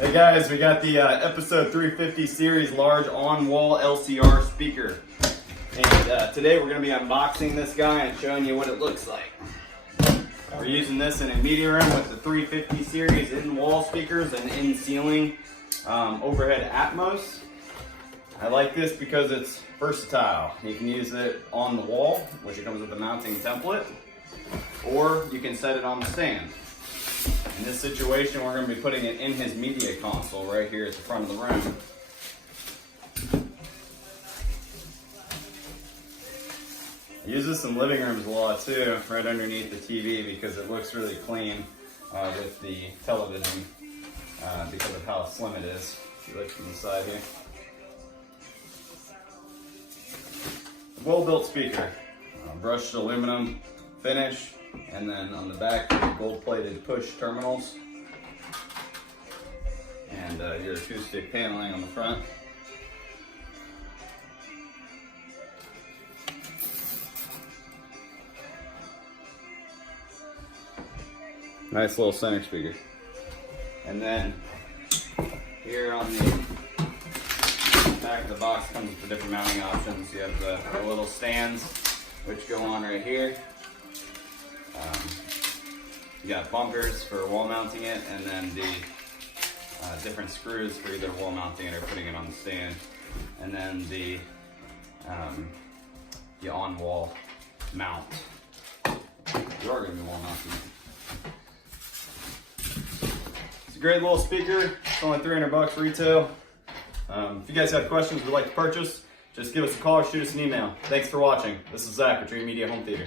Hey guys, we got the episode 350 series large on-wall LCR speaker. And today we're going to be unboxing this guy and showing you what it looks like. We're using this in a media room with the 350 series in-wall speakers and in-ceiling overhead Atmos. I like this because it's versatile. You can use it on the wall, which it comes with a mounting template, or you can set it on the stand. In this situation, we're going to be putting it in his media console right here at the front of the room. I use this in living rooms a lot too, right underneath the TV, because it looks really clean with the television because of how slim it is. If you look from the side here. Well-built speaker, brushed aluminum finish, and then on the back, gold-plated push terminals, and your acoustic paneling on the front. Nice little center speaker. And then here on the back of the box comes with the different mounting options. You have the little stands which go on right here. You got bumpers for wall mounting it, and then the different screws for either wall mounting it or putting it on the stand, and then the on-wall mount. You are going to be wall mounting it. It's a great little speaker. It's only $300 retail. If you guys have questions you'd like to purchase, just give us a call or shoot us an email. Thanks for watching. This is Zach with Dreamedia Home Theater.